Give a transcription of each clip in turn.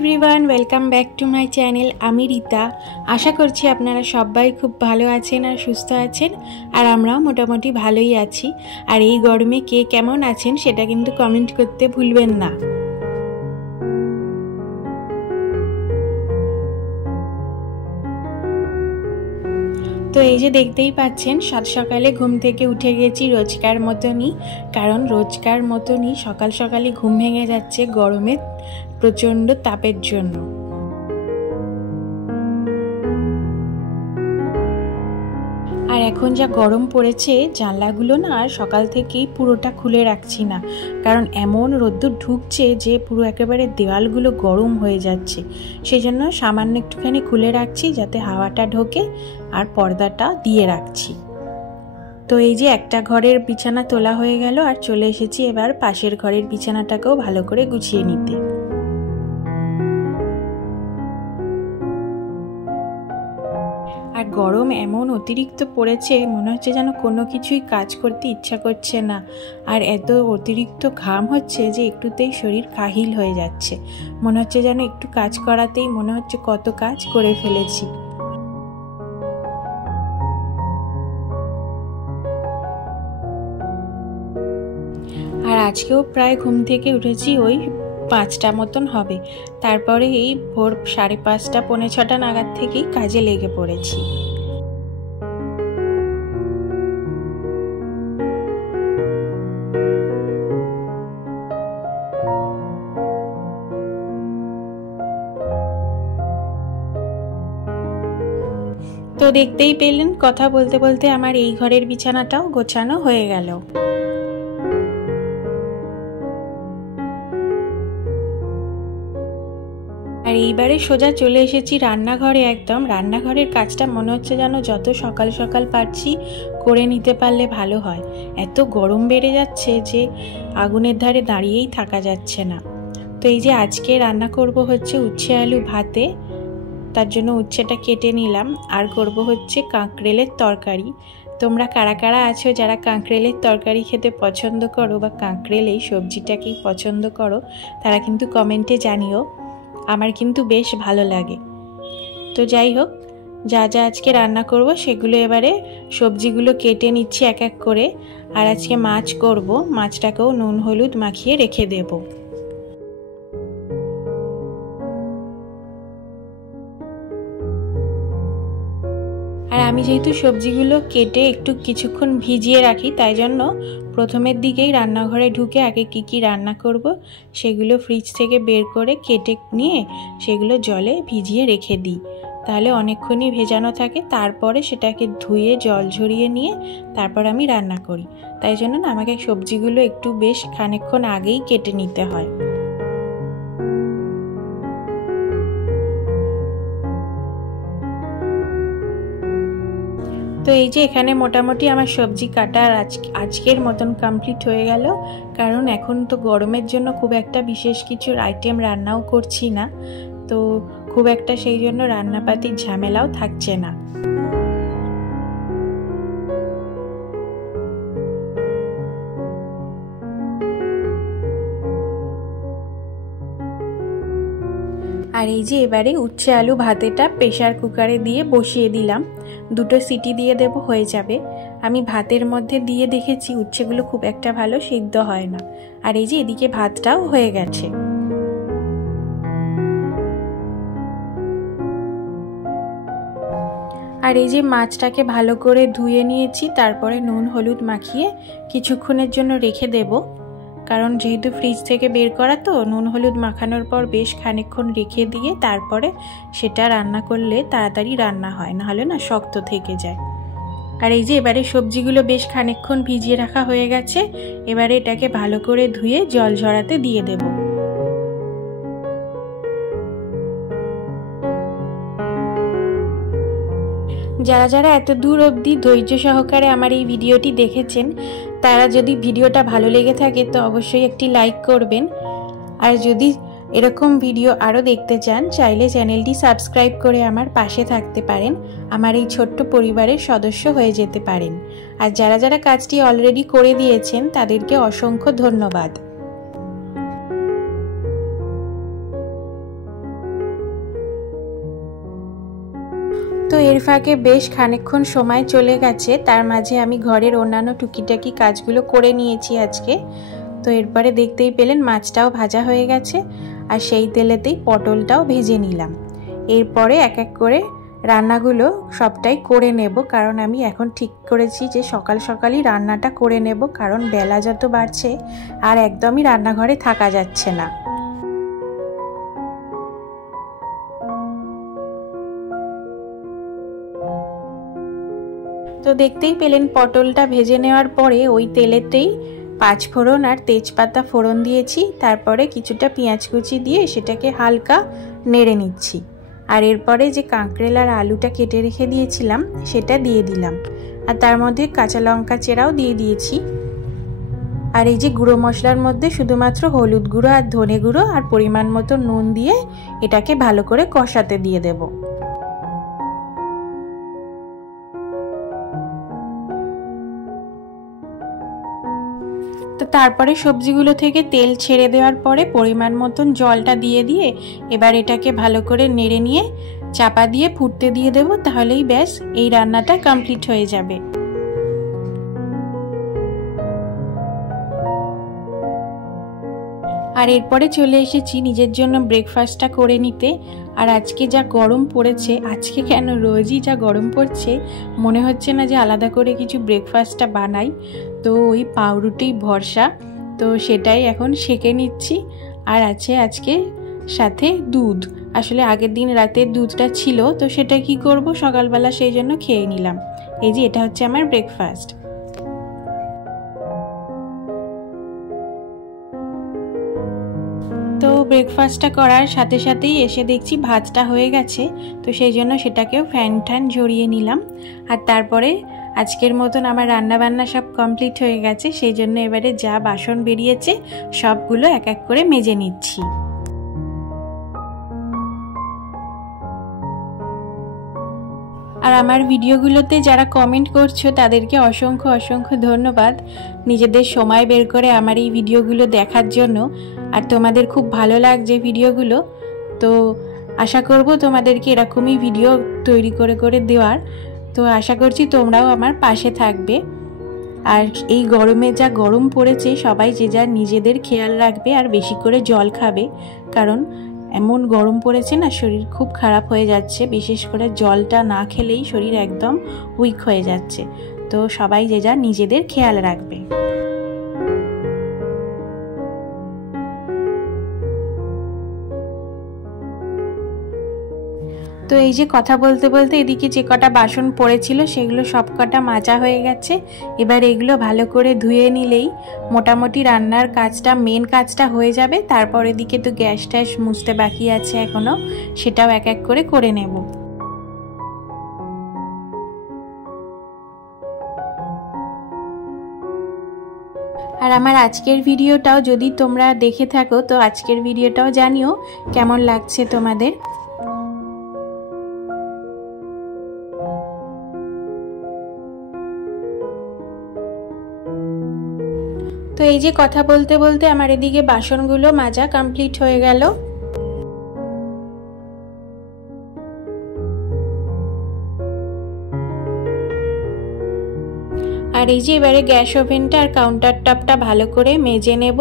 Everyone welcome back to my channel आमी रीता। आशा करছি আপনারা সবাই খুব ভালো আছেন আর সুস্থ আছেন আর আমরাও মোটামুটি ভালোই আছি। আর এই গরমে কে কেমন আছেন সেটা কিন্তু কমেন্ট করতে ভুলবেন না। তো এই যে দেখতেই পাচ্ছেন সাত সকালে ঘুম থেকে উঠে গেছি রোজকার মতনই, কারণ রোজকার মতনই সকাল সকালে ঘুম ভেঙে যাচ্ছে গরমে প্রচণ্ড তাপের জন্য। আর এখন যা গরম পড়েছে জানলাগুলো না আর সকাল থেকেই পুরোটা খুলে রাখছি না, কারণ এমন রোদ্দুর ঢুকছে যে পুরো একেবারে দেওয়ালগুলো গরম হয়ে যাচ্ছে। সেই জন্য সামান্য একটুখানি খুলে রাখছি যাতে হাওয়াটা ঢোকে, আর পর্দাটা দিয়ে রাখছি। তো এই যে একটা ঘরের বিছানা তোলা হয়ে গেল আর চলে এসেছি এবার পাশের ঘরের বিছানাটাকেও ভালো করে গুছিয়ে নিতে। আর গরম এমন অতিরিক্ত পড়েছে মনে হচ্ছে যেন কোনো কিছুই কাজ করতে ইচ্ছা করছে না, আর এত অতিরিক্ত ঘাম হচ্ছে যে একটুতেই শরীর কাহিল হয়ে যাচ্ছে। মনে হচ্ছে যেন একটু কাজ করাতেই মনে হচ্ছে কত কাজ করে ফেলেছি। আর আজকেও প্রায় ঘুম থেকে উঠেছি ওই 5টা মতন হবে, তারপরে এই ভোর 5:30 পৌনে 6টা নাগাদ থেকেই কাজে লেগে পড়েছি। তো দেখতেই পেলেন কথা বলতে বলতে আমার এই ঘরের বিছানাটাও গোছানো হয়ে গেল। আর এইবারে সোজা চলে এসেছি রান্নাঘরে। একদম রান্নাঘরের কাজটা মনে হচ্ছে যেন যত সকাল সকাল পারছি করে নিতে পারলে ভালো হয়। এত গরম বেড়ে যাচ্ছে যে আগুনের ধারে দাঁড়িয়েই থাকা যাচ্ছে না। তো এই যে আজকে রান্না করব হচ্ছে উচ্ছে আলু ভাতে, তার জন্য উচ্ছেটা কেটে নিলাম। আর করব হচ্ছে কাঁকরেলের তরকারি। তোমরা কারা কারা আছো যারা কাঁকরেলের তরকারি খেতে পছন্দ করো বা কাঁকরেল এই সবজিটাকেই পছন্দ করো তারা কিন্তু কমেন্টে জানিও, আমার কিন্তু বেশ ভালো লাগে। তো যাই হোক, যা যা আজকে রান্না করব সেগুলো এবারে সবজিগুলো কেটে নিচ্ছি এক এক করে। আর আজকে মাছ করব, মাছটাকেও নুন হলুদ মাখিয়ে রেখে দেব। আর আমি যেহেতু সবজিগুলো কেটে একটু কিছুক্ষণ ভিজিয়ে রাখি, তাই জন্য প্রথমের দিকেই রান্নাঘরে ঢুকে আগে কি রান্না করব সেগুলো ফ্রিজ থেকে বের করে কেটে নিয়ে সেগুলো জলে ভিজিয়ে রেখে দিই, তাহলে অনেকক্ষণই ভেজানো থাকে। তারপরে সেটাকে ধুয়ে জল ঝরিয়ে নিয়ে তারপর আমি রান্না করি। তাই জন্য না আমাকে সবজিগুলো একটু বেশ খানিকক্ষণ আগেই কেটে নিতে হয়। তো এই যে এখানে মোটামুটি আমার সবজি কাটা আজকের মতন কমপ্লিট হয়ে গেল, কারণ এখন তো গরমের জন্য খুব একটা বিশেষ কিছু আইটেম রান্নাও করছি না, তো খুব একটা সেই জন্য রান্নাপাতির ঝামেলাও থাকছে না। আর এই যে এবারে উচ্ছে আলু ভাতেটা প্রেসার কুকারে দিয়ে বসিয়ে দিলাম, 2টো সিটি দিয়ে দেব, হয়ে যাবে। আমি ভাতের মধ্যে দিয়ে দেখেছি উচ্ছেগুলো খুব একটা ভালো সিদ্ধ হয় না। আর এই যে এদিকে ভাতটাও হয়ে গেছে। আর এই যে মাছটাকে ভালো করে ধুয়ে নিয়েছি, তারপরে নুন হলুদ মাখিয়ে কিছুক্ষণের জন্য রেখে দেব, কারণ যেহেতু ফ্রিজ থেকে বের করা তো নুন হলুদ মাখানোর পর বেশ খানিকক্ষণ রেখে দিয়ে তারপরে সেটা রান্না করলে তাড়াতাড়ি রান্না হয়, নাহলে না শক্ত থেকে যায়। আর এই যে এবারে সবজিগুলো বেশ খানিকক্ষণ ভিজিয়ে রাখা হয়ে গেছে, এবারে এটাকে ভালো করে ধুয়ে জল ঝরাতে দিয়ে দেব। যারা যারা এত দূর অবধি ধৈর্য সহকারে আমার এই ভিডিওটি দেখেছেন তারা যদি ভিডিওটা ভালো লেগে থাকে তো অবশ্যই একটি লাইক করবেন। আর যদি এরকম ভিডিও আরও দেখতে চান চাইলে চ্যানেলটি সাবস্ক্রাইব করে আমার পাশে থাকতে পারেন, আমার এই ছোট্ট পরিবারের সদস্য হয়ে যেতে পারেন। আর যারা যারা কাজটি অলরেডি করে দিয়েছেন তাদেরকে অসংখ্য ধন্যবাদ। তো এর ফাঁকে বেশ খানিকক্ষণ সময় চলে গেছে, তার মাঝে আমি ঘরের অন্যান্য টুকিটাকি কাজগুলো করে নিয়েছি আজকে। তো এরপরে দেখতেই পেলেন মাছটাও ভাজা হয়ে গেছে, আর সেই তেলেতেই পটলটাও ভেজে নিলাম। এরপরে এক এক করে রান্নাগুলো সবটাই করে নেব, কারণ আমি এখন ঠিক করেছি যে সকাল সকালই রান্নাটা করে নেব, কারণ বেলা যত বাড়ছে আর একদমই রান্নাঘরে থাকা যাচ্ছে না। তো দেখতেই পেলেন পটলটা ভেজে নেওয়ার পরে ওই তেলেতেই 5 ফোড়ন আর তেজপাতা ফোড়ন দিয়েছি, তারপরে কিছুটা পেঁয়াজ কুচি দিয়ে সেটাকে হালকা নেড়ে নিচ্ছি। আর এরপরে যে কাঁকরেল আর আলুটা কেটে রেখে দিয়েছিলাম সেটা দিয়ে দিলাম, আর তার মধ্যে কাঁচা লঙ্কা চেরাও দিয়ে দিয়েছি। আর এই যে গুঁড়ো মশলার মধ্যে শুধুমাত্র হলুদ গুঁড়ো আর ধনে গুঁড়ো আর পরিমাণ মতো নুন দিয়ে এটাকে ভালো করে কষাতে দিয়ে দেব। তো তারপরে সবজিগুলো থেকে তেল ছেড়ে দেওয়ার পরে পরিমাণ মতন জলটা দিয়ে এবার এটাকে ভালো করে নেড়ে নিয়ে চাপা দিয়ে ফুটতে দিয়ে দেব, তাহলেই ব্যাস এই রান্নাটা কমপ্লিট হয়ে যাবে। আর এরপরে চলে এসেছি নিজের জন্য ব্রেকফাস্টটা করে নিতে। আর আজকে যা গরম পড়েছে, আজকে কেন রোজই যা গরম পড়ছে, মনে হচ্ছে না যে আলাদা করে কিছু ব্রেকফাস্টটা বানাই। তো ওই পাউরুটি ভরসা, তো সেটাই এখন সেঁকে নিচ্ছি। আর আছে আজকে সাথে দুধ, আসলে আগের দিন রাতের দুধটা ছিল, তো সেটা কি করব সকালবেলা সেই জন্য খেয়ে নিলাম। এই যে এটা হচ্ছে আমার ব্রেকফাস্ট। তো ব্রেকফাস্টটা করার সাথে সাথেই এসে দেখছি ভাতটা হয়ে গেছে, তো সেই জন্য সেটাকেও ফ্যান ট্যান ঝরিয়ে নিলাম। আর তারপরে আজকের মতন আমার রান্নাবান্না সব কমপ্লিট হয়ে গেছে, সেই জন্য এবারে যা বাসন বেরিয়েছে সবগুলো এক এক করে মেজে নিচ্ছি। আর আমার ভিডিওগুলোতে যারা কমেন্ট করছো তাদেরকে অসংখ্য অসংখ্য ধন্যবাদ নিজেদের সময় বের করে আমার এই ভিডিওগুলো দেখার জন্য। আর তোমাদের খুব ভালো লাগছে ভিডিওগুলো, তো আশা করব তোমাদেরকে এরকমই ভিডিও তৈরি করে করে দেওয়ার। তো আশা করছি তোমরাও আমার পাশে থাকবে। আর এই গরমে যা গরম পড়েছে, সবাই যে যার নিজেদের খেয়াল রাখবে আর বেশি করে জল খাবে, কারণ এমন গরম পড়েছে না, শরীর খুব খারাপ হয়ে যাচ্ছে। বিশেষ করে জলটা না খেলেই শরীর একদম উইক হয়ে যাচ্ছে। তো সবাই যে যার নিজেদের খেয়াল রাখবে। তো এই যে কথা বলতে বলতে এদিকে যে কটা বাসন পড়েছিল সেগুলো সব কটা মাজা হয়ে গেছে। এবার এগুলো ভালো করে ধুয়ে নিলেই মোটামুটি রান্নার কাজটা, মেন কাজটা হয়ে যাবে। তারপর এদিকে তো গ্যাস ট্যাস মুছতে বাকি আছে এখনো, সেটাও এক এক করে করে নেব। আর আমার আজকের ভিডিওটাও যদি তোমরা দেখে থাকো, তো আজকের ভিডিওটাও জানিও কেমন লাগছে তোমাদের। তো এই যে কথা বলতে বলতে আমার এদিকে বাসনগুলো মাজা কমপ্লিট হয়ে গেল। আর এই যে এবারে গ্যাস ওভেনটা আর কাউন্টার টপটা ভালো করে মেজে নেব।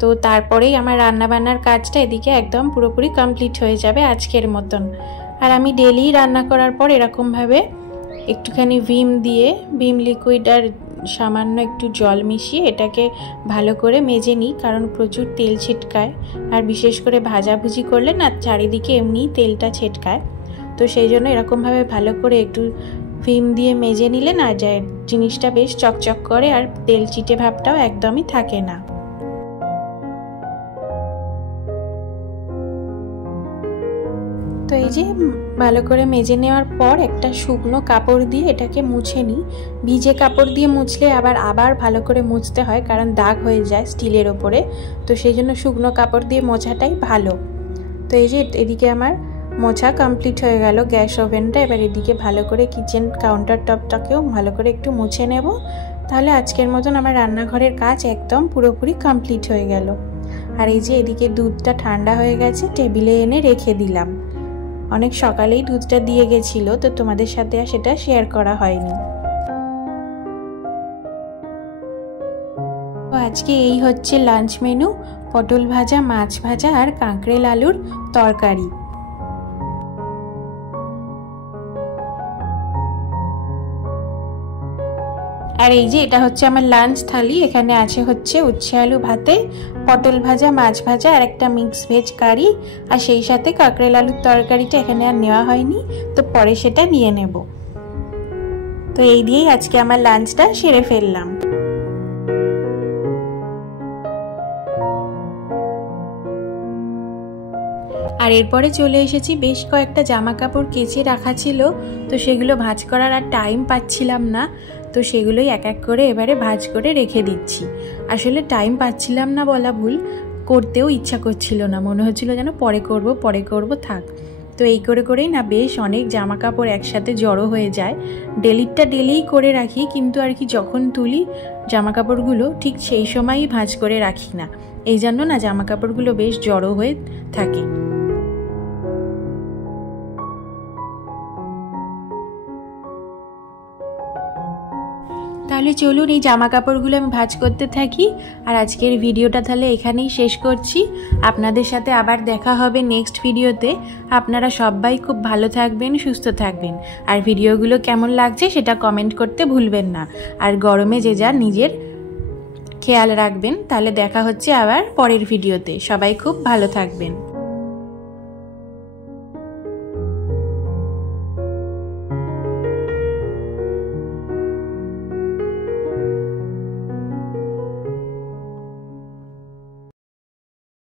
তো তারপরেই আমার রান্নাবান্নার কাজটা এদিকে একদম পুরোপুরি কমপ্লিট হয়ে যাবে আজকের মতন। আর আমি ডেলি রান্না করার পর এরকমভাবে একটুখানি ভিম লিকুইড আর সামান্য একটু জল মিশিয়ে এটাকে ভালো করে মেজে নিই, কারণ প্রচুর তেল ছিটকায়। আর বিশেষ করে ভাজাভুজি করলে না চারিদিকে এমনি তেলটা ছিটকায়, তো সেই জন্য এরকমভাবে ভালো করে একটু ভিম দিয়ে মেজে নিলে না যায় জিনিসটা বেশ চকচক করে, আর তেল চিটে ভাবটাও একদমই থাকে না। তো এই যে ভালো করে মেজে নেওয়ার পর একটা শুকনো কাপড় দিয়ে এটাকে মুছে নিই। ভিজে কাপড় দিয়ে মুছলে আবার ভালো করে মুছতে হয়, কারণ দাগ হয়ে যায় স্টিলের ওপরে, তো সেই জন্য শুকনো কাপড় দিয়ে মোছাটাই ভালো। তো এই যে এদিকে আমার মোছা কমপ্লিট হয়ে গেল গ্যাস ওভেনটা। এবার এদিকে ভালো করে কিচেন কাউন্টার টপটাকেও ভালো করে একটু মুছে নেব, তাহলে আজকের মতন আমার রান্নাঘরের কাজ একদম পুরোপুরি কমপ্লিট হয়ে গেল। আর এই যে এদিকে দুধটা ঠান্ডা হয়ে গেছে, টেবিলে এনে রেখে দিলাম। অনেক সকালেই দুধটা দিয়ে গেছিল, তো তোমাদের সাথে আর সেটা শেয়ার করা হয়নি। তো আজকে এই হচ্ছে লাঞ্চ মেনু, পটল ভাজা, মাছ ভাজা আর কাঁকরেল আলুর তরকারি। আর এই যে এটা হচ্ছে আমার লাঞ্চ থালি, এখানে আছে হচ্ছে উচ্ছে আলু ভাতে, পটল ভাজা, মাছ ভাজা আর একটা মিক্স ভেজ কারি, আর সেই সাথে কাঁকরেল আলুর তরকারিটা এখানে আর নেওয়া হয়নি, তো পরে সেটা নিয়ে নেব। তো এই দিয়েই আজকে আমার লাঞ্চটা সেরে ফেললাম। আর এরপরে চলে এসেছি, বেশ কয়েকটা জামা কাপড় কেচে রাখা ছিল, তো সেগুলো ভাঁজ করার আর টাইম পাচ্ছিলাম না, তো সেগুলোই এক এক করে এবারে ভাঁজ করে রেখে দিচ্ছি। আসলে টাইম পাচ্ছিলাম না বলা ভুল, করতেও ইচ্ছা করছিল না, মনে হচ্ছিল যেন পরে করব থাক। তো এই করে করেই না বেশ অনেক জামা কাপড় একসাথে জড়ো হয়ে যায়। ডেলিটা ডেলিই করে রাখি, কিন্তু আর কি যখন তুলি জামা কাপড়গুলো ঠিক সেই সময়ই ভাঁজ করে রাখি না, এই জন্য না জামা কাপড়গুলো বেশ জড়ো হয়ে থাকে। তাহলে চলুন এই জামা কাপড়গুলো আমি ভাঁজ করতে থাকি, আর আজকের ভিডিওটা তাহলে এখানেই শেষ করছি। আপনাদের সাথে আবার দেখা হবে নেক্সট ভিডিওতে। আপনারা সবাই খুব ভালো থাকবেন, সুস্থ থাকবেন, আর ভিডিওগুলো কেমন লাগছে সেটা কমেন্ট করতে ভুলবেন না। আর গরমে যে যা নিজের খেয়াল রাখবেন। তাহলে দেখা হচ্ছে আবার পরের ভিডিওতে। সবাই খুব ভালো থাকবেন।